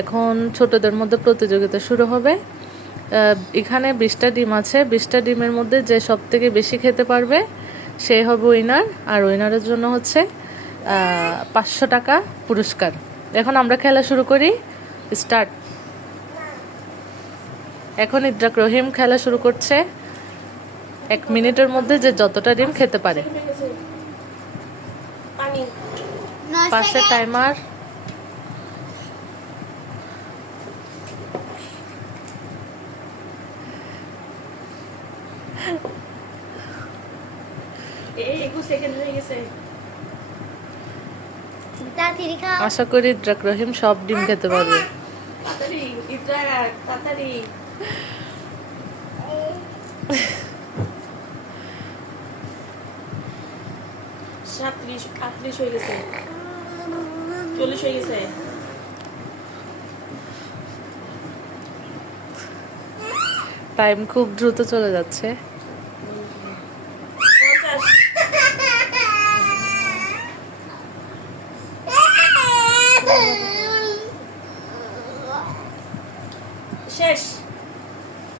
এখন ছোটদের মধ্যে প্রতিযোগিতা শুরু হবে। এখানে 20টা ডিম আছে। 20টা ডিমের মধ্যে যে সব থেকে বেশি খেতে পারবে সে হবে উইনার। আর উইনারের জন্য হচ্ছে 500 টাকা পুরস্কার। এখন আমরা খেলা শুরু করি। স্টার্ট। এখন ইদ্রাক রহিম খেলা শুরু করছে। 1 মিনিটের মধ্যে যে যতটা ডিম খেতে পারে। পাশে টাইমার। আশা করি ইদ্রাক রহিম সব ডিম খেতে পারবে। 37, 38 হয়ে গেছে, 40 হয়ে গেছে। টাইম খুব দ্রুত চলে যাচ্ছে। 50 শেষ।